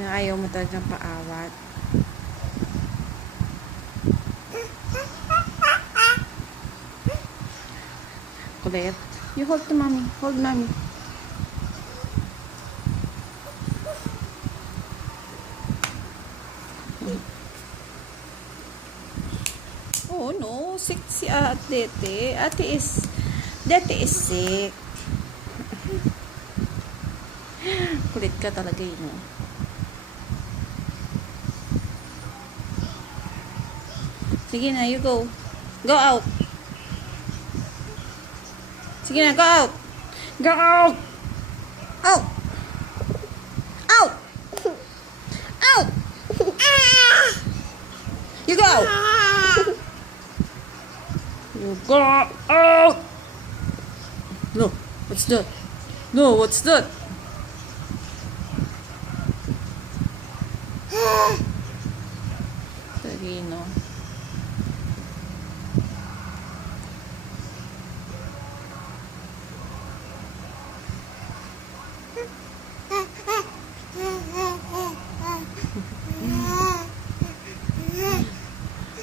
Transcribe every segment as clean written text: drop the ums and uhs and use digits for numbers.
Na ayaw mo talagang paawat. Kulit. You hold to mommy. Hold mommy. Oh no, sick si Ate. Dete is sick. Kulit ka talaga yun. No? Sige na, you go. Go out. Sige na, go out. Go out. Out. Out. Out. You go out. You go out. No, what's that? No, what's that? Tarino.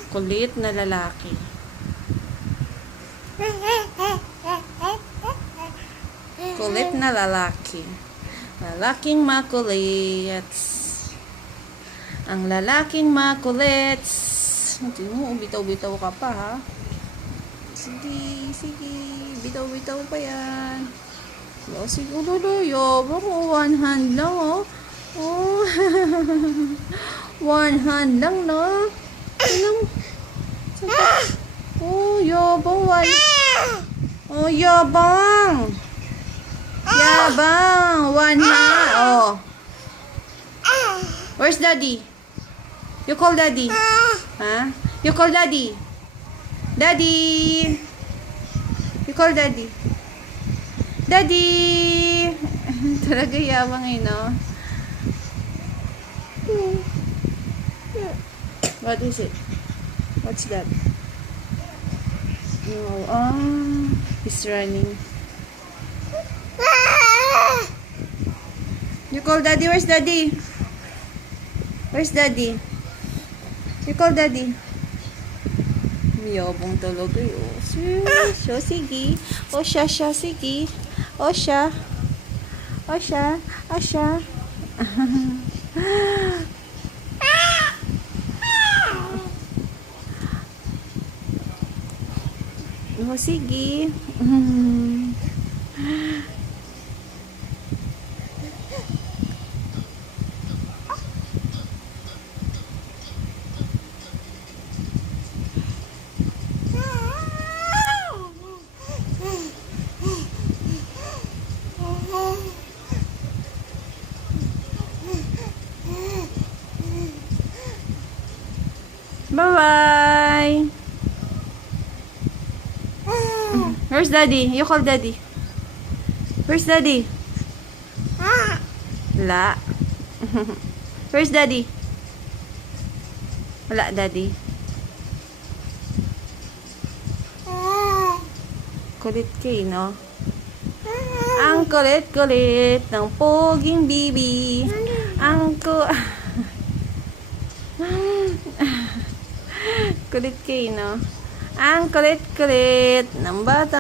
Kulit na lalaki. Kulit na lalaki. Lalaking makulit. Ang lalaking makulit. Hindi mo, bitaw-bitaw ka pa ha. Sige, bitaw-bitaw pa yan. O, siguro yobang mo, one hand lang oh. Oh, one hand lang no. Oh, yabang one. Oh, yabang. Yabang. One hand. Oh. Where's daddy? You call daddy. Huh? You call daddy. Daddy. You call daddy. Daddy. Talaga yabang eh, no? What is it? What's that? No, he's running. You call daddy. Where's daddy? Where's daddy? You call daddy. Yabang talaga yun. So, sige. O siya, sige. O siya. O, sige. Bye-bye. Where's daddy? You call daddy. Where's daddy? Wala. Where's daddy? Wala daddy. Kulit kayo, no? Ang kulit-kulit ng poging bibi. Kulit kayo, no? Ang kulit-kulit ng bata.